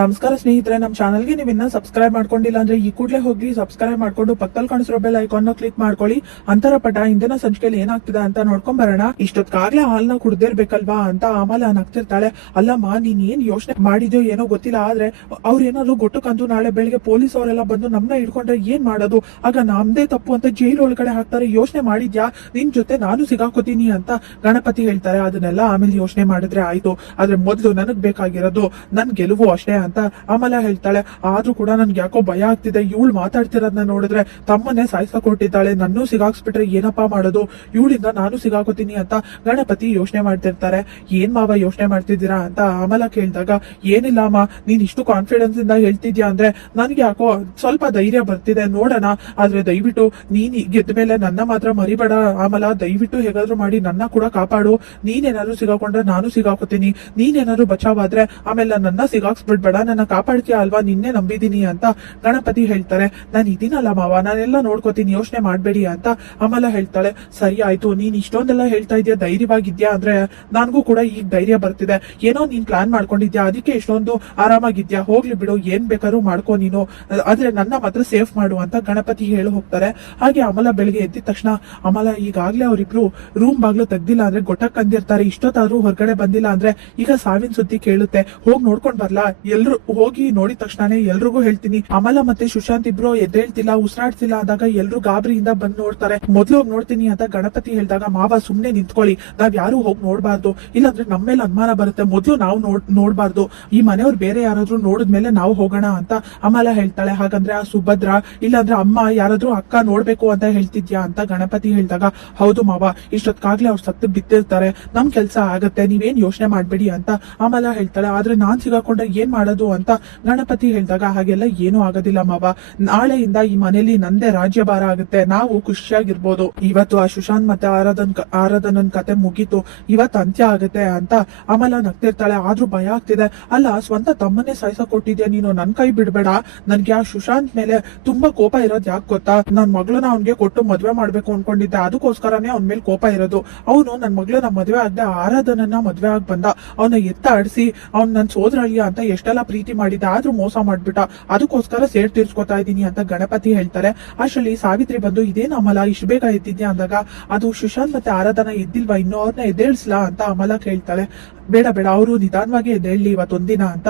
ನಮಸ್ಕಾರ ಸ್ನೇಹಿತರೆ, ನಮ್ಮ ಚಾನಲ್ಗೆ ನೀವು ಇನ್ನ ಸಬ್ಸ್ಕ್ರೈಬ್ ಮಾಡ್ಕೊಂಡಿಲ್ಲ ಅಂದ್ರೆ ಈ ಕೂಡಲೇ ಹೋಗಿ ಸಬ್ಸ್ಕ್ರೈಬ್ ಮಾಡ್ಕೊಂಡು ಪಕ್ಕದಲ್ಲಿ ಕಾಣಿಸಿರೋ ಬೆಲ್ ಐಕಾನ್ ಕ್ಲಿಕ್ ಮಾಡ್ಕೊಳ್ಳಿ. ಅಂತರ ಪಟ ಇಂದಿನ ಸಂಚಿಕೆಯಲ್ಲಿ ಏನಾಗ್ತಿದೆ ಅಂತ ನೋಡ್ಕೊಂಡ್ ಬರೋಣ. ಇಷ್ಟೊತ್ತಾಗ್ಲೇ ಹಾಲ್ನ ಕುಡ್ದಿರ್ಬೇಕಲ್ವಾ ಅಂತ ಆಮೇಲೆ ನಗ್ತಿರ್ತಾಳೆ ಅಲ್ಲಮ್ಮ, ನೀನ್ ಏನ್ ಯೋಚನೆ ಮಾಡಿದ್ಯೋ ಏನೋ ಗೊತ್ತಿಲ್ಲ, ಆದ್ರೆ ಅವ್ರ ಏನಾದ್ರು ಗೊಟ್ಟಕ್ಕಂತೂ ನಾಳೆ ಬೆಳಿಗ್ಗೆ ಪೊಲೀಸ್ ಅವರೆಲ್ಲ ಬಂದು ನಮ್ನ ಹಿಡ್ಕೊಂಡ್ರೆ ಏನ್ ಮಾಡೋದು? ಆಗ ನಮ್ದೇ ತಪ್ಪು ಅಂತ ಜೈಲ್ ಒಳಗಡೆ ಹಾಕ್ತಾರೆ. ಯೋಚನೆ ಮಾಡಿದ್ಯಾ? ನಿನ್ ಜೊತೆ ನಾನು ಸಿಗಾಕೋತೀನಿ ಅಂತ ಗಣಪತಿ ಹೇಳ್ತಾರೆ. ಅದನ್ನೆಲ್ಲ ಆಮೇಲೆ ಯೋಚನೆ ಮಾಡಿದ್ರೆ ಆಯ್ತು. ಆದ್ರೆ ಮೊದಲು ನನಗ್ ಬೇಕಾಗಿರೋದು ನನ್ ಗೆಲುವು ಅಷ್ಟೇ ಅಂತ ಅಮಲ ಹೇಳ್ತಾಳೆ. ಆದ್ರೂ ಕೂಡ ನನ್ಗೆ ಯಾಕೋ ಭಯ ಆಗ್ತಿದೆ. ಇವಳು ಮಾತಾಡ್ತಿರೋದನ್ನ ನೋಡಿದ್ರೆ ತಮ್ಮನ್ನೇ ಸಾಯಿಸ್ಕ ಕೊಟ್ಟಿದ್ದಾಳೆ. ನನ್ನೂ ಸಿಗಾಕ್ಸ್ಬಿಟ್ರೆ ಏನಪ್ಪಾ ಮಾಡೋದು? ಇವಳಿಂದ ನಾನು ಸಿಗಾಕೋತೀನಿ ಅಂತ ಗಣಪತಿ ಯೋಚನೆ ಮಾಡ್ತಿರ್ತಾರೆ. ಏನ್ ಮಾವ ಯೋಚನೆ ಮಾಡ್ತಿದ್ದೀರಾ ಅಂತ ಅಮಲ ಕೇಳಿದಾಗ, ಏನಿಲ್ಲ ಅಮ್ಮ, ನೀನ್ ಇಷ್ಟು ಕಾನ್ಫಿಡೆನ್ಸ್ ಇಂದ ಹೇಳ್ತಿದ್ಯಾ ಅಂದ್ರೆ ನನ್ಗೆ ಯಾಕೋ ಸ್ವಲ್ಪ ಧೈರ್ಯ ಬರ್ತಿದೆ. ನೋಡೋಣ. ಆದ್ರೆ ದಯವಿಟ್ಟು ನೀನ್ ಗೆದ್ದ ಮೇಲೆ ನನ್ನ ಮಾತ್ರ ಮರಿಬೇಡ. ಆಮಲ ದಯವಿಟ್ಟು ಹೇಗಾದ್ರೂ ಮಾಡಿ ನನ್ನ ಕೂಡ ಕಾಪಾಡು. ನೀನೇನಾದ್ರು ಸಿಗಾಕೊಂಡ್ರೆ ನಾನು ಸಿಗಾಕೋತೀನಿ. ನೀನೇನಾದ್ರು ಬಚಾವಾದ್ರೆ ಆಮೇಲೆ ನನ್ನ ಸಿಗಾಕ್ಸ್ಬಿಡ್ಬೇಡ. ನನ್ನ ಕಾಪಾಡ್ತೀಯ ಅಲ್ವಾ? ನಿನ್ನೆ ನಂಬಿದೀನಿ ಅಂತ ಗಣಪತಿ ಹೇಳ್ತಾರೆ. ನಾನು ಇದೀನಲ್ಲ ಮಾವ, ನಾನೆಲ್ಲ ನೋಡ್ಕೋತೀನಿ, ಯೋಚನೆ ಮಾಡಬೇಡಿ ಅಂತ ಅಮಲ ಹೇಳ್ತಾಳೆ. ಸರಿ ಆಯ್ತು, ನೀನ್ ಇಷ್ಟೊಂದೆಲ್ಲ ಹೇಳ್ತಾ ಇದೆಯಾ? ಧೈರ್ಯವಾಗಿದ್ಯಾ? ಅಂದ್ರೆ ನನಗೂ ಕೂಡ ಈಗ ಧೈರ್ಯ ಬರ್ತಿದೆ. ಏನೋ ನೀನ್ ಪ್ಲಾನ್ ಮಾಡ್ಕೊಂಡಿದ್ಯಾ? ಅದಕ್ಕೆ ಇಷ್ಟೊಂದು ಆರಾಮಾಗಿದ್ಯಾ? ಹೋಗ್ಲಿ ಬಿಡು, ಏನ್ ಬೇಕಾದ್ರೂ ಮಾಡ್ಕೋ ನೀನು. ಆದ್ರೆ ನನ್ನ ಮಾತ್ರ ಸೇಫ್ ಮಾಡು ಅಂತ ಗಣಪತಿ ಹೇಳಿ ಹೋಗ್ತಾರೆ. ಹಾಗೆ ಅಮಲ ಬೆಳಿಗ್ಗೆ ಎದ್ದಿದ ತಕ್ಷಣ, ಅಮಲ, ಈಗಾಗ್ಲೇ ಅವರಿಬ್ರು ರೂಮ್ ಬಾಗ್ಲು ತೆಗ್ದಿಲ್ಲ ಅಂದ್ರೆ ಗೊಟ್ಟಕ್ ಕಂದಿರ್ತಾರೆ. ಇಷ್ಟೊತ್ತಾದ್ರೂ ಹೊರಗಡೆ ಬಂದಿಲ್ಲ ಅಂದ್ರೆ ಈಗ ಸಾವಿನ ಸುದ್ದಿ ಕೇಳುತ್ತೆ. ಹೋಗಿ ನೋಡ್ಕೊಂಡ್ ಬರ್ಲಾ? ಎಲ್ರು ಹೋಗಿ ನೋಡಿದ ತಕ್ಷಣನೇ ಎಲ್ರಿಗೂ ಹೇಳ್ತೀನಿ. ಅಮಲ ಮತ್ತೆ ಸುಶಾಂತ್ ಇಬ್ರು ಎದ್ದೇಳ್ತಿಲ್ಲ, ಉಸಿರಾಡ್ತಿಲ್ಲ ಆದಾಗ ಎಲ್ರು ಗಾಬರಿಯಿಂದ ಬಂದ್ ನೋಡ್ತಾರೆ. ಮೊದ್ಲು ಹೋಗಿ ನೋಡ್ತೀನಿ ಅಂತ ಗಣಪತಿ ಹೇಳಿದಾಗ, ಮಾವ ಸುಮ್ನೆ ನಿಂತ್ಕೊಳ್ಳಿ, ನಾವ್ ಯಾರು ಹೋಗಿ ನೋಡ್ಬಾರ್ದು. ಇಲ್ಲಾಂದ್ರೆ ನಮ್ಮ ಮೇಲೆ ಅನುಮಾನ ಬರುತ್ತೆ. ಮೊದ್ಲು ನಾವು ನೋಡ್ ನೋಡ್ಬಾರ್ದು. ಈ ಮನೆಯವ್ರು ಬೇರೆ ಯಾರಾದ್ರೂ ನೋಡಿದ್ಮೇಲೆ ನಾವು ಹೋಗೋಣ ಅಂತ ಅಮಲ ಹೇಳ್ತಾಳೆ. ಹಾಗಂದ್ರೆ ಆ ಸುಭದ್ರ, ಇಲ್ಲಾಂದ್ರೆ ಅಮ್ಮ, ಯಾರಾದ್ರೂ ಅಕ್ಕ ನೋಡ್ಬೇಕು ಅಂತ ಹೇಳ್ತಿದ್ಯಾ ಅಂತ ಗಣಪತಿ ಹೇಳಿದಾಗ, ಹೌದು ಮಾವ ಇಷ್ಟೊತ್ತಾಗ್ಲೇ ಅವ್ರು ಸತ್ತು ಬಿತ್ತಿರ್ತಾರೆ ನಮ್ ಕೆಲ್ಸ ಆಗತ್ತೆ, ನೀವೇನ್ ಯೋಚನೆ ಮಾಡ್ಬೇಡಿ ಅಂತ ಅಮಲ ಹೇಳ್ತಾಳೆ. ಆದ್ರೆ ನಾನ್ ಸಿಗಾಕೊಂಡ್ರೆ ಏನ್ ಮಾಡೋದು? ಅಂತ ಗಣಪತಿ ಹೇಳಿದಾಗ ಹಾಗೆಲ್ಲ ಏನೂ ಆಗೋದಿಲ್ಲ ಮಾವ. ನಾಳೆಯಿಂದ ಈ ಮನೇಲಿ ನಂದೇ ರಾಜ್ಯಭಾರ ಆಗುತ್ತೆ. ನಾವು ಖುಷಿಯಾಗಿರ್ಬೋದು. ಇವತ್ತು ಆ ಸುಶಾಂತ್ ಮತ್ತೆ ಆರಾಧನ್ ಆರಾಧನನ್ ಕತೆ ಮುಗೀತು. ಇವತ್ತು ಅಂತ್ಯ ಆಗುತ್ತೆ ಅಂತ ಅಮಲ ನಗ್ತಿರ್ತಾಳೆ. ಆದ್ರೂ ಭಯ ಆಗ್ತಿದೆ. ಅಲ್ಲ, ಸ್ವಂತ ತಮ್ಮನ್ನೇ ಸಾಯಿಸ ಕೊಟ್ಟಿದ್ಯಾ ನೀನು? ನನ್ ಕೈ ಬಿಡ್ಬೇಡ. ನನ್ಗೆ ಆ ಸುಶಾಂತ್ ಮೇಲೆ ತುಂಬಾ ಕೋಪ ಇರೋದ್ ಯಾಕೆ ಗೊತ್ತಾ? ನನ್ ಮಗಳನ್ನ ಅವ್ನ್ಗೆ ಕೊಟ್ಟು ಮದ್ವೆ ಮಾಡ್ಬೇಕು ಅನ್ಕೊಂಡಿದ್ದೆ. ಅದಕ್ಕೋಸ್ಕರನೇ ಅವ್ನ ಮೇಲೆ ಕೋಪ ಇರೋದು. ಅವನು ನನ್ ಮಗಳನ್ನ ಮದ್ವೆ ಆಗದೆ ಆರಾಧನನ್ನ ಮದ್ವೆ ಆಗ್ ಬಂದ. ಅವನ ಎತ್ತ ಆಡಿಸಿ, ಅವ್ನ್ ನನ್ ಸೋದರಳಿಯ ಅಂತ ಎಷ್ಟೆಲ್ಲ ಪ್ರೀತಿ ಮಾಡಿದ್ದೆ, ಆದ್ರೂ ಮೋಸ ಮಾಡ್ಬಿಟ್ಟ. ಅದಕ್ಕೋಸ್ಕರ ಸೇರ್ ತೀರ್ಸ್ಕೊತಾ ಇದ್ದೀನಿ ಅಂತ ಗಣಪತಿ ಹೇಳ್ತಾರೆ. ಅಷ್ಟರಲ್ಲಿ ಸಾವಿತ್ರಿ ಬಂದು, ಇದೇನು ಅಮಲ? ಇಷ್ಟು ಬೇಗ ಎದ್ದಿದ್ಯಾ? ಅಂದಾಗ, ಅದು ಸುಶಾಂತ್ ಮತ್ತೆ ಆರಾಧನ ಎದ್ದಿಲ್ವಾ? ಇನ್ನು ಅವ್ರನ್ನ ಎದ್ದೇಳ್ಸ್ಲಾ? ಅಂತ ಅಮಲ ಕೇಳ್ತಾಳೆ. ಬೇಡ ಬೇಡ, ಅವರು ನಿಧಾನವಾಗಿ ಎದ್ದೇಳಿ ಇವತ್ತೊಂದಿನ, ಅಂತ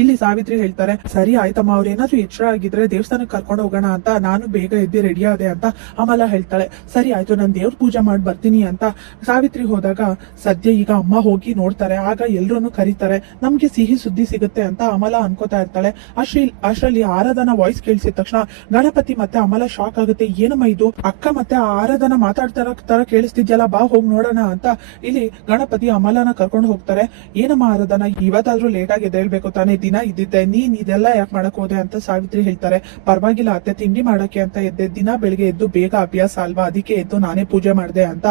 ಇಲ್ಲಿ ಸಾವಿತ್ರಿ ಹೇಳ್ತಾರೆ, ಸರಿ ಆಯ್ತಮ್ಮ, ಅವ್ರ ಏನಾದ್ರು ಎಚ್ಚರ ಆಗಿದ್ರೆ ದೇವಸ್ಥಾನಕ್ಕೆ ಕರ್ಕೊಂಡು ಹೋಗೋಣ ಅಂತ ನಾನು ಬೇಗ ಎದ್ದು ರೆಡಿ ಆದೆ ಅಂತ ಅಮಲ ಹೇಳ್ತಾಳೆ. ಸರಿ ಆಯ್ತು, ನಾನು ದೇವ್ರ ಪೂಜೆ ಮಾಡಿ ಬರ್ತೀನಿ ಅಂತ ಸಾವಿತ್ರಿ ಹೋದಾಗ ಸದ್ಯ ಈಗ ಅಮ್ಮ ಹೋಗಿ ನೋಡ್ತಾರೆ. ಆಗ ಎಲ್ರನ್ನೂ ಕರೀತಾರೆ. ನಮ್ಗೆ ಸಿಹಿ ಸುದ್ದಿ ಸಿಗುತ್ತೆ ಅಂತ ಅಮಲ ಅನ್ಕೋತಾ ಇರ್ತಾಳೆ. ಅಶ್ರೀ ಅಶ್ರಲ್ಲಿ ಆರಾಧನಾ ವಾಯ್ಸ್ ಕೇಳಿಸಿದ ತಕ್ಷಣ ಗಣಪತಿ ಮತ್ತೆ ಅಮಲ ಶಾಕ್ ಆಗುತ್ತೆ. ಏನಮ್ಮ ಇದು? ಅಕ್ಕ ಮತ್ತೆ ಆರಾಧನಾ ಮಾತಾಡ್ತಾರ, ತರ ಕೇಳಿಸ್ತಿದ್ಯಲ್ಲ, ಬಾ ಹೋಗಿ ನೋಡೋಣ ಅಂತ ಇಲ್ಲಿ ಗಣಪತಿ ಅಮಲನ ಕರ್ಕೊಂಡು ಹೋಗ್ತಾರೆ. ಏನಮ್ಮ ಆರಾಧನಾ, ಇವತ್ತಾದ್ರೂ ಲೇಟ್ ಆಗಿ ಎದ್ದೇಳ್ಬೇಕು ತಾನೇ? ದಿನ ಇದ್ದಿದ್ದೆ, ನೀನ್ ಇದೆಲ್ಲ ಯಾಕೆ ಮಾಡಕ್ ಹೋದೆ ಅಂತ ಸಾವಿತ್ರಿ ಹೇಳ್ತಾರೆ. ಪರವಾಗಿಲ್ಲ ಅತ್ತೆ, ತಿಂಡಿ ಮಾಡಕ್ಕೆ ಅಂತ ಎದ್ದೆ, ದಿನ ಬೆಳಿಗ್ಗೆ ಎದ್ದು ಬೇಗ ಅಭ್ಯಾಸ ಅಲ್ವಾ, ಅದಕ್ಕೆ ಎದ್ದು ನಾನೇ ಪೂಜೆ ಮಾಡಿದೆ ಅಂತ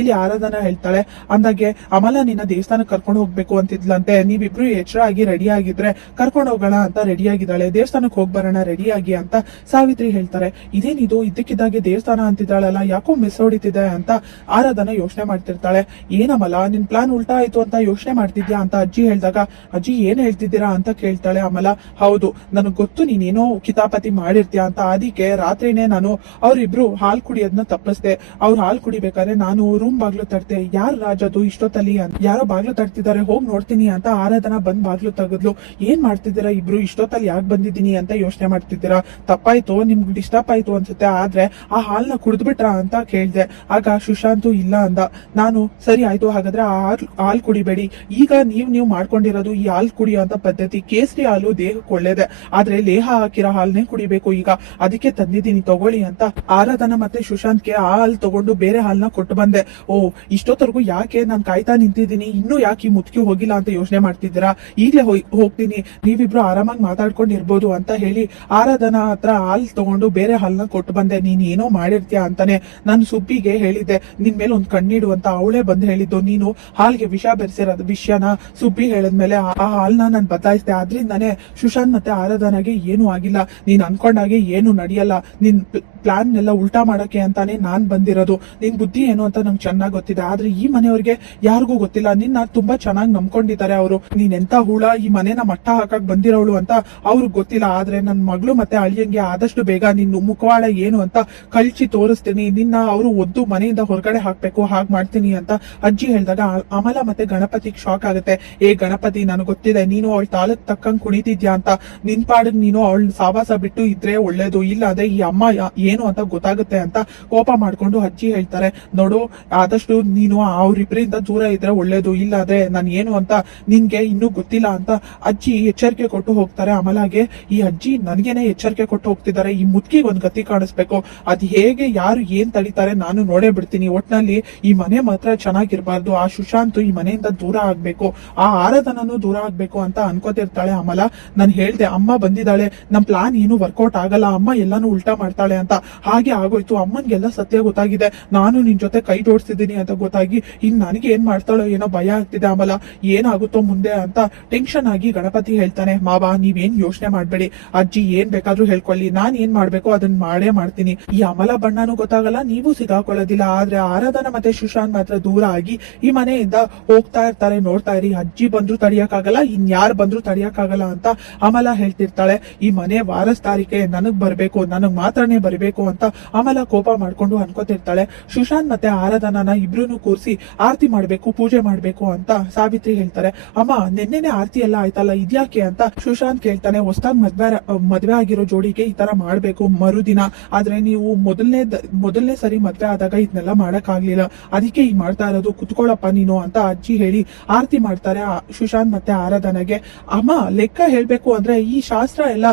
ಇಲ್ಲಿ ಆರಾಧನಾ ಹೇಳ್ತಾಳೆ. ಅಂದಾಗೆ, ಅಮಲ, ನಿನ್ನ ದೇವಸ್ಥಾನಕ್ಕೆ ಕರ್ಕೊಂಡು ಹೋಗ್ಬೇಕು ಅಂತಿದ್ಲಂತೆ, ನೀವಿಬ್ರು ಎಚ್ಚರ ಆಗಿ ರೆಡಿ ಆಗಿದ್ರೆ ಕರ್ಕೊಂಡು ಹೋಗೋಣ ಅಂತ ರೆಡಿ ಆಗಿದ್ದಾಳೆ. ದೇವಸ್ಥಾನಕ್ಕೆ ಹೋಗ್ ಬರೋಣ ರೆಡಿ ಆಗಿ ಅಂತ ಸಾವಿತ್ರಿ ಹೇಳ್ತಾರೆ. ಇದೇನಿದು ಇದ್ದಕ್ಕಿದ್ದಾಗೆ ದೇವಸ್ಥಾನ ಅಂತಿದ್ದಾಳಲ್ಲ, ಯಾಕೋ ಮಿಸ್ ಹೊಡಿತಿದೆ ಅಂತ ಆರಾಧನಾ ಯೋಚನೆ ಮಾಡ್ತಿರ್ತಾಳೆ. ಏನಮಲ ನಿನ್ ಪ್ಲಾನ್ ಉಲ್ಟಾ ಆಯ್ತು ಅಂತ ಯೋಚನೆ ಮಾಡ್ತಿದ್ಯಾ ಅಂತ ಅಜ್ಜಿ ಹೇಳಿದಾಗ, ಅಜ್ಜಿ, ಏನ್ ಹೇಳ್ತಿದ್ದೀರಾ? ಕೇಳ್ತಾಳೆ ಅಮಲ. ಹೌದು, ನನಗೆ ಗೊತ್ತು ನೀನೇನೋ ಕಿತಾಪತಿ ಮಾಡಿರ್ತೀಯ ಅಂತ. ಅದಕ್ಕೆ ರಾತ್ರಿನೇ ನಾನು ಅವರಿಬ್ರು ಹಾಲ್ ಕುಡಿಯೋದನ್ನ ತಪ್ಪಿಸ್ದೆ. ಅವ್ರು ಹಾಲ್ ಕುಡಿಬೇಕಾದ್ರೆ ನಾನು ರೂಮ್ ಬಾಗ್ಲು ತರ್ತೆ ಯಾರ್ ರಾಜದು ಇಷ್ಟೊತ್ತಲ್ಲಿ ಅಂತ. ಯಾರೋ ಬಾಗ್ಲು ತರ್ತಿದ್ದಾರೆ ಹೋಗ್ ನೋಡ್ತೀನಿ ಅಂತ ಆರಾಧನಾ ಬಂದ್ ಬಾಗ್ಲು ತೆಗೆದ್ಲು. ಏನ್ ಮಾಡ್ತಿದ್ದೀರಾ ಇಬ್ರು? ಇಷ್ಟೊತ್ತಲ್ಲಿ ಯಾಕೆ ಬಂದಿದ್ದೀನಿ ಅಂತ ಯೋಚನೆ ಮಾಡ್ತಿದ್ದೀರಾ? ತಪ್ಪಾಯ್ತು, ನಿಮ್ಗೆ ಡಿಸ್ಟರ್ಬ್ ಆಯ್ತು ಅನ್ಸುತ್ತೆ. ಆದ್ರೆ ಆ ಹಾಲ್ನ ಕುಡಿದ್ಬಿಟ್ರ ಅಂತ ಕೇಳ್ದೆ. ಆಗ ಸುಶಾಂತು ಇಲ್ಲ ಅಂದ. ನಾನು, ಸರಿ ಆಯ್ತು, ಹಾಗಾದ್ರೆ ಆ ಹಾಲ್ ಕುಡಿಬೇಡಿ. ಈಗ ನೀವ್, ನೀವು ಮಾಡ್ಕೊಂಡಿರೋದು ಈ ಹಾಲ್ ಕುಡಿಯೋ ಅಂತ ಪದ್ಧತಿ ಕೇಸರಿ ಹಾಲು ದೇಹಕ್ಕೆ ಒಳ್ಳೇದೆ ಆದ್ರೆ ಲೇಹ ಹಾಕಿರೋ ಹಾಲ್ನೇ ಕುಡಿಬೇಕು ಈಗ. ಅದಕ್ಕೆ ತಂದಿದ್ದೀನಿ, ತಗೊಳ್ಳಿ ಅಂತ. ಆರಾಧನ ಮತ್ತೆ ಸುಶಾಂತ್ಗೆ ಆ ಹಾಲು ತಗೊಂಡು ಬೇರೆ ಹಾಲ್ನ ಕೊಟ್ಟು ಬಂದೆ. ಓ, ಇಷ್ಟೊತ್ತರೆಗೂ ಯಾಕೆ ನಾನು ಕಾಯ್ತಾ ನಿಂತಿದ್ದೀನಿ? ಇನ್ನೂ ಯಾಕೆ ಈ ಮುತ್ಕಿ ಹೋಗಿಲ್ಲ ಅಂತ ಯೋಚನೆ ಮಾಡ್ತಿದ್ದೀರಾ? ಈಗ್ಲೇ ಹೋಗ್ತೀನಿ. ನೀವಿಬ್ರು ಆರಾಮಾಗಿ ಮಾತಾಡ್ಕೊಂಡು ಇರ್ಬೋದು ಅಂತ ಹೇಳಿ ಆರಾಧನ ಹತ್ರ ಹಾಲ್ ತಗೊಂಡು ಬೇರೆ ಹಾಲ್ನ ಕೊಟ್ಟು ಬಂದೆ. ನೀನ್ ಏನೋ ಮಾಡಿರ್ತೀಯ ಅಂತಾನೆ ನಾನು ಸುಬ್ಬಿಗೆ ಹೇಳಿದ್ದೆ. ನಿನ್ ಮೇಲೆ ಒಂದ್ ಕಣ್ಣಿಡು ಅಂತ ಅವಳೇ ಬಂದು ಹೇಳಿದ್ದು. ನೀನು ಹಾಲ್ಗೆ ವಿಷ ಬೆರೆಸಿರೋದು ವಿಷಯನ ಸುಬ್ಬಿ ಹೇಳಿದ್ಮೇಲೆ ಆ ಹಾಲ್ನ ನಾನು ಬದಲಾಯಿಸಿದೆ ಆದ್ರಿಂದಾನೆ ಸುಶಾಂತ್ ಮತ್ತೆ ಆರಾಧನಾಗೆ ಏನು ಆಗಿಲ್ಲ. ನೀನ್ ಅನ್ಕೊಂಡಾಗೆ ಏನು ನಡೆಯಲ್ಲ. ನಿನ್ ಪ್ಲಾನ್ ಎಲ್ಲ ಉಲ್ಟಾ ಮಾಡಕ್ಕೆ ಅಂತಾನೆ ನಾನ್ ಬಂದಿರೋದು. ನಿನ್ ಬುದ್ಧಿ ಏನು ಅಂತ ನಂಗೆ ಚೆನ್ನಾಗಿ ಗೊತ್ತಿದೆ. ಆದ್ರೆ ಈ ಮನೆಯವ್ರಿಗೆ ಯಾರಿಗೂ ಗೊತ್ತಿಲ್ಲ. ನಿನ್ನ ತುಂಬಾ ಚೆನ್ನಾಗಿ ನಂಬ್ಕೊಂಡಿದ್ದಾರೆ ಅವರು. ನೀನ್ ಎಂತ ಹುಳ? ಈ ಮನೆನ ಮಟ್ಟ ಹಾಕಕ್ ಬಂದಿರೋಳು ಅಂತ ಅವ್ರಿಗೆ ಗೊತ್ತಿಲ್ಲ. ಆದ್ರೆ ನನ್ ಮಗಳು ಮತ್ತೆ ಅಳಿಯಂಗೆ ಆದಷ್ಟು ಬೇಗ ನಿನ್ನ ಮುಖವಾಡ ಏನು ಅಂತ ಕಳ್ಚಿ ತೋರಿಸ್ತೀನಿ. ನಿನ್ನ ಅವರು ಒದ್ದು ಮನೆಯಿಂದ ಹೊರಗಡೆ ಹಾಕ್ಬೇಕು, ಹಾಗ್ ಮಾಡ್ತೀನಿ ಅಂತ ಅಜ್ಜಿ ಹೇಳಿದಾಗ ಅಮಲ ಮತ್ತೆ ಗಣಪತಿಗ್ ಶಾಕ್ ಆಗುತ್ತೆ. ಏ ಗಣಪತಿ, ನನಗೆ ಗೊತ್ತಿದೆ. ನೀನು ಅವಳ ತಾಲಕ್ ತಕ್ಕಂಗ್ ಕುಣಿತಿದ್ಯಾ ಅಂತ. ನಿನ್ ಪಾಡಿಗೆ ನೀನು ಅವಳ ಸಾವಾಸ ಬಿಟ್ಟು ಇದ್ರೆ ಒಳ್ಳೇದು. ಇಲ್ಲ ಅದೇ ಈ ಅಮ್ಮ ಏನು ಅಂತ ಗೊತ್ತಾಗುತ್ತೆ ಅಂತ ಕೋಪ ಮಾಡ್ಕೊಂಡು ಅಜ್ಜಿ ಹೇಳ್ತಾರೆ. ನೋಡು, ಆದಷ್ಟು ನೀನು ಅವ್ರಿಬ್ಬರಿಂದ ದೂರ ಇದ್ರೆ ಒಳ್ಳೇದು, ಇಲ್ಲಾದ್ರೆ ನಾನು ಏನು ಅಂತ ನಿನ್ಗೆ ಇನ್ನೂ ಗೊತ್ತಿಲ್ಲ ಅಂತ ಅಜ್ಜಿ ಎಚ್ಚರಿಕೆ ಕೊಟ್ಟು ಹೋಗ್ತಾರೆ. ಆಮೇಲಾಗೆ ಈ ಅಜ್ಜಿ ನನ್ಗೇನೆ ಎಚ್ಚರಿಕೆ ಕೊಟ್ಟು ಹೋಗ್ತಿದ್ದಾರೆ. ಈ ಮುದ್ಕಿಗೆ ಒಂದ್ ಗತಿ ಕಾಣಿಸ್ಬೇಕು. ಅದ್ ಹೇಗೆ, ಯಾರು ಏನ್ ತಳಿತಾರೆ ನಾನು ನೋಡೇ ಬಿಡ್ತೀನಿ. ಒಟ್ನಲ್ಲಿ ಈ ಮನೆ ಮಾತ್ರ ಚೆನ್ನಾಗಿರ್ಬಾರ್ದು. ಆ ಸುಶಾಂತ್ ಈ ಮನೆಯಿಂದ ದೂರ ಆಗ್ಬೇಕು. ಆ ಆರಾಧನೂ ದೂರ ಆಗ್ಬೇಕು ಅಂತ ಅನ್ಕೋತಿರ್ತಾಳೆ ಅಮಲ ನಾನು ಹೇಳ್ದೆ, ಅಮ್ಮ ಬಂದಿದ್ದಾಳೆ. ನಮ್ ಪ್ಲಾನ್ ಏನು ವರ್ಕೌಟ್ ಆಗಲ್ಲ. ಅಮ್ಮ ಎಲ್ಲಾನು ಉಲ್ಟಾ ಮಾಡ್ತಾಳೆ ಅಂತ. ಹಾಗೆ ಆಗೋಯ್ತು. ಅಮ್ಮನ್ಗೆಲ್ಲ ಸತ್ಯ ಗೊತ್ತಾಗಿದೆ. ನಾನು ನಿನ್ ಜೊತೆ ಕೈ ಜೋಡಿಸಿದ್ದೀನಿ ಅಂತ ಗೊತ್ತಾಗಿ ಇನ್ ನನಗೆ ಏನ್ ಮಾಡ್ತಾಳೋ ಏನೋ ಭಯ ಆಗ್ತಿದೆ ಅಮಲ. ಏನಾಗುತ್ತೋ ಮುಂದೆ ಅಂತ ಟೆನ್ಷನ್ ಆಗಿ ಗಣಪತಿ ಹೇಳ್ತಾನೆ, ಮಾವ, ನೀವೇನ್ ಯೋಚನೆ ಮಾಡ್ಬೇಡಿ. ಅಜ್ಜಿ ಏನ್ ಬೇಕಾದ್ರೂ ಹೇಳ್ಕೊಳ್ಳಿ. ನಾನ್ ಏನ್ ಮಾಡ್ಬೇಕು ಅದನ್ನ ಮಾಡೇ ಮಾಡ್ತೀನಿ. ಈ ಅಮಲ ಬಣ್ಣನೂ ಗೊತ್ತಾಗಲ್ಲ, ನೀವು ಸಿಗಾಕೊಳ್ಳೋದಿಲ್ಲ. ಆದ್ರೆ ಆರಾಧನ ಮತ್ತೆ ಸುಶಾಂತ್ ಮಾತ್ರ ದೂರ ಆಗಿ ಈ ಮನೆಯಿಂದ ಹೋಗ್ತಾ ಇರ್ತಾರೆ, ನೋಡ್ತಾ ಇರಿ. ಅಜ್ಜಿ ಬಂದ್ರು ತಡಿಯಕ್ಕಾಗಲ್ಲ ಇನ್ಯಾರು ಬಂದ್ರು ತಡಿಯಕ್ಕಾಗಲ್ಲ ಅಂತ ಅಮಲ ಹೇಳ್ತಿರ್ತಾಳೆ. ಈ ಮನೆ ವಾರಸ್ ತಾರೀಕೆ ನನಗ್ ಬರ್ಬೇಕು, ನನಗ್ ಮಾತ್ರನೇ ಬರಬೇಕು ಅಂತ ಅಮಲ ಕೋಪ ಮಾಡ್ಕೊಂಡು ಅನ್ಕೋತಿರ್ತಾಳೆ. ಸುಶಾಂತ್ ಮತ್ತೆ ಆರಾಧನಾನ ಇಬ್ರು ಕೂರಿಸಿ ಆರತಿ ಮಾಡ್ಬೇಕು, ಪೂಜೆ ಮಾಡ್ಬೇಕು ಅಂತ ಸಾವಿತ್ರಿ ಹೇಳ್ತಾರೆ. ಅಮ್ಮ, ನಿನ್ನೆನೆ ಆರತಿ ಎಲ್ಲ ಆಯ್ತಲ್ಲ, ಇದ್ಯಾಕೆ ಅಂತ ಸುಶಾಂತ್ ಕೇಳ್ತಾನೆ. ಹೊಸ್ದಾಗ್ ಮದ್ವೆ ಮದ್ವೆ ಆಗಿರೋ ಜೋಡಿಗೆ ಈ ತರ ಮಾಡ್ಬೇಕು ಮರುದಿನ. ಆದ್ರೆ ನೀವು ಮೊದಲನೇ ಮೊದಲನೇ ಸರಿ ಮದ್ವೆ ಆದಾಗ ಇದನ್ನೆಲ್ಲ ಮಾಡಕ್ ಆಗ್ಲಿಲ್ಲ ಅದಕ್ಕೆ ಈಗ ಮಾಡ್ತಾ ಇರೋದು ಕುತ್ಕೊಳ್ಳಪ್ಪ ನೀನು ಅಂತ ಅಜ್ಜಿ ಹೇಳಿ ಆರತಿ ಮಾಡ್ತಾರೆ ಸುಶಾಂತ್ ಮತ್ತೆ ಆರಾಧನೆಗೆ. ಅಮ್ಮ, ಲೆಕ್ಕ ಹೇಳ್ಬೇಕು ಅಂದ್ರೆ ಈ ಶಾಸ್ತ್ರ ಎಲ್ಲ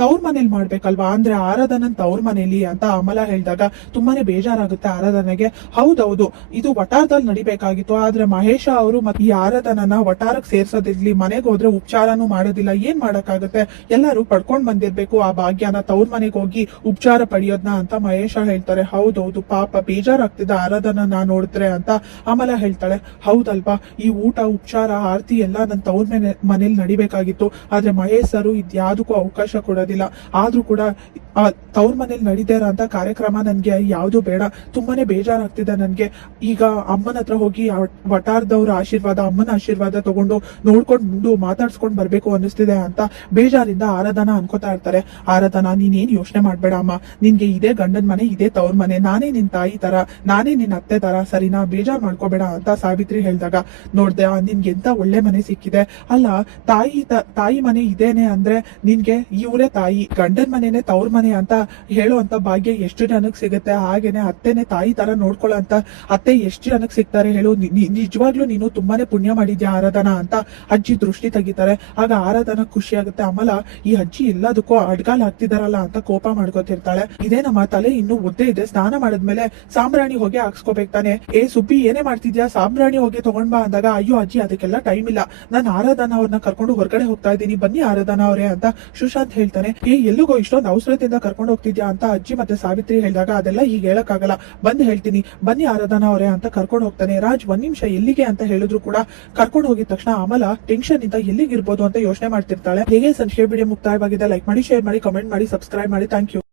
ತವ್ರ ಮನೇಲಿ ಮಾಡ್ಬೇಕಲ್ವಾ? ಅಂದ್ರೆ ಆರಾಧನನ್ ತವ್ರ ಮನೇಲಿ ಅಂತ ಅಮಲ ಹೇಳಿದಾಗ ತುಂಬಾನೇ ಬೇಜಾರಾಗುತ್ತೆ ಆರಾಧನೆಗೆ. ಹೌದೌದು, ಇದು ವಟಾರದಲ್ಲಿ ನಡಿಬೇಕಾಗಿತ್ತು. ಆದ್ರೆ ಮಹೇಶ ಅವರು ಮತ್ತೆ ಈ ಆರಾಧನನ ವಟಾರಕ್ಕೆ ಸೇರ್ಸೋದಿರ್ಲಿ, ಮನೆಗೆ ಹೋದ್ರೆ ಉಪಚಾರನೂ ಮಾಡೋದಿಲ್ಲ. ಏನ್ ಮಾಡಕ್ಕಾಗುತ್ತೆ? ಎಲ್ಲರೂ ಪಡ್ಕೊಂಡ್ ಬಂದಿರ್ಬೇಕು ಆ ಭಾಗ್ಯನ, ತವ್ರ ಮನೆಗೆ ಹೋಗಿ ಉಪಚಾರ ಪಡೆಯೋದ್ನ ಅಂತ ಮಹೇಶ ಹೇಳ್ತಾರೆ. ಹೌದೌದು, ಪಾಪ ಬೇಜಾರಾಗ್ತಿದೆ ಆರಾಧನ ನಾ ನೋಡಿದ್ರೆ ಅಂತ ಅಮಲ ಹೇಳ್ತಾಳೆ. ಹೌದಲ್ವಾ, ಈ ಊಟ, ಉಪಚಾರ, ಆರತಿ ಎಲ್ಲ ನನ್ನ ತವ್ರ ಮನೆ, ಮನೇಲಿ ನಡಿಬೇಕಾಗಿತ್ತು. ಆದ್ರೆ ಮಹೇಶ್ ಸರು ಇದ್ಯಾವುದಕ್ಕೂ ಅವಕಾಶ ಕೊಡೋದಿಲ್ಲ ಆದರೂ ಕೂಡ ತವ್ರ ಮನೇಲಿ ನಡೀತಾ ಅಂತ ಕಾರ್ಯಕ್ರಮ ನನ್ಗೆ ಯಾವುದು ಬೇಡ. ತುಂಬಾನೇ ಬೇಜಾರಾಗ್ತಿದೆ ನನ್ಗೆ. ಈಗ ಅಮ್ಮನ ಹತ್ರ ಹೋಗಿ ವಟಾರ್ದವ್ರ ಆಶೀರ್ವಾದ, ಅಮ್ಮನ ಆಶೀರ್ವಾದ ತಗೊಂಡು ನೋಡ್ಕೊಂಡು ಮಾತಾಡ್ಸ್ಕೊಂಡ್ ಬರ್ಬೇಕು ಅನಿಸ್ತಿದೆ ಅಂತ ಬೇಜಾರಿಂದ ಆರಾಧನಾ ಅನ್ಕೋತಾ ಇರ್ತಾರೆ. ಆರಾಧನ, ನೀನೇನ್ ಯೋಚನೆ ಮಾಡ್ಬೇಡ ಅಮ್ಮ. ನಿನ್ಗೆ ಇದೇ ಗಂಡನ ಮನೆ, ಇದೇ ತವ್ರ ಮನೆ. ನಾನೇ ನಿನ್ ತಾಯಿ ತರ, ನಾನೇ ನಿನ್ ಅತ್ತೆ ತರ. ಸರಿನಾ, ಬೇಜಾರ್ ಮಾಡ್ಕೋಬೇಡ ಅಂತ ಸಾವಿತ್ರಿ ಹೇಳ್ದಾಗ, ನೋಡ್ದೆ ನಿನ್ಗೆ ಎಂತ ಒಳ್ಳೆ ಮನೆ ಸಿಕ್ಕಿದೆ. ಅಲ್ಲ, ತಾಯಿ ತಾಯಿ ಮನೆ ಇದೇನೆ ಅಂದ್ರೆ ನಿನ್ಗೆ ಇವರೇ ತಾಯಿ. ಗಂಡನ ಮನೆನೇ ತವ್ರ ಮನೆ ಅಂತ ಹೇಳೋ ಅಂತ ಭಾಗ್ಯ ಎಷ್ಟು ಜನಕ್ಕೆ ಸಿಗುತ್ತೆ? ಹಾಗೇನೆ ಅತ್ತೆನೆ ತಾಯಿ ತರ ನೋಡ್ಕೊಳ್ಳೋ ಅಂತ ಅತ್ತೆ ಎಷ್ಟು ಜನಕ್ಕೆ ಸಿಗ್ತಾರೆ ಹೇಳು. ನಿಜವಾಗ್ಲೂ ನೀನು ತುಂಬಾನೇ ಪುಣ್ಯ ಮಾಡಿದ್ಯಾ ಆರಾಧನಾ ಅಂತ ಅಜ್ಜಿ ದೃಷ್ಟಿ ತೆಗಿತಾರೆ. ಆಗ ಆರಾಧನಾ ಖುಷಿ ಆಗುತ್ತೆ ಅಮಲ, ಈ ಅಜ್ಜಿ ಎಲ್ಲದಕ್ಕೂ ಅಡ್ಗಾಲ್ ಹಾಕ್ತಿದಾರಲ್ಲ ಅಂತ ಕೋಪ ಮಾಡ್ಕೋತಿರ್ತಾಳೆ. ಇದೇ ನಮ್ಮ ತಲೆ ಇನ್ನು ಒದ್ದೆ ಇದೆ. ಸ್ನಾನ ಮಾಡಿದ್ಮೇಲೆ ಸಾಂಬ್ರಾಣಿ ಹೊಗೆ ಹಾಕ್ಸ್ಕೋಬೇಕು ತಾನೆ. ಏ ಸುಬ್ಬಿ, ಏನೇ ಮಾಡ್ತಿದ್ಯಾ? ಸಾಂಬ್ರಾಣಿ ಹೊಗೆ ತಗೊಂಡ್ ಬಾ ಅಂದಾಗ, ಅಯ್ಯೋ ಅಜ್ಜಿ, ಅದಕ್ಕೆಲ್ಲ ಟೈಮ್ ಇಲ್ಲ. ನಾನು ಆರಾಧನಾ ಅವ್ರನ್ನ ಕರ್ಕೊಂಡು ಹೊರಗಡೆ ಹೋಗ್ತಾ ಇದ್ದೀನಿ. ಬನ್ನಿ ಆರಾಧನಾ ಅವರೇ ಅಂತ ಸುಶಾಂತ್ ಹೇಳ್ತಾನೆ. ಏ, ಎಲ್ಲಿಗೋ ಇಷ್ಟೊಂದು ಅವಸರದಿಂದ ಕರ್ಕೊಂಡು ಹೋಗ್ತಿದ್ಯಾ ಅಂತ ಅಜ್ಜಿ ಮತ್ತೆ ಸಾವಿತ್ರಿ ಹೇಳಿದಾಗ ಅದೆಲ್ಲ ಈಗ ಹೇಳಕ್ಕಾಗಲ್ಲ. ಬಂದ್ ಹೇಳ್ತೀನಿ. ಬನ್ನಿ ಆರಾಧನಾ ಅವರೇ ಅಂತ ಕರ್ಕೊಂಡು ಹೋಗ್ತಾನೆ. ರಾಜ್ ಒಂದ್ ನಿಮಿಷ ಎಲ್ಲಿಗೆ ಅಂತ ಹೇಳಿದ್ರು ಕೂಡ ಕರ್ಕೊಂಡು ಹೋಗಿದ ತಕ್ಷಣ ಅಮಲ ಟೆನ್ಷನ್ ಇಂದ ಎಲ್ಲಿಗಿರ್ಬೋದು ಅಂತ ಯೋಚನೆ ಮಾಡ್ತಿರ್ತಾಳೆ. ಹೇಗೆ ಸಂಶಯ ವಿಡಿಯೋ ಮುಕ್ತಾಯವಾಗಿದೆ ಲೈಕ್ ಮಾಡಿ ಶೇರ್ ಮಾಡಿ ಕಮೆಂಟ್ ಮಾಡಿ ಸಬ್ಸ್ಕ್ರೈಬ್ ಮಾಡಿ. Thank you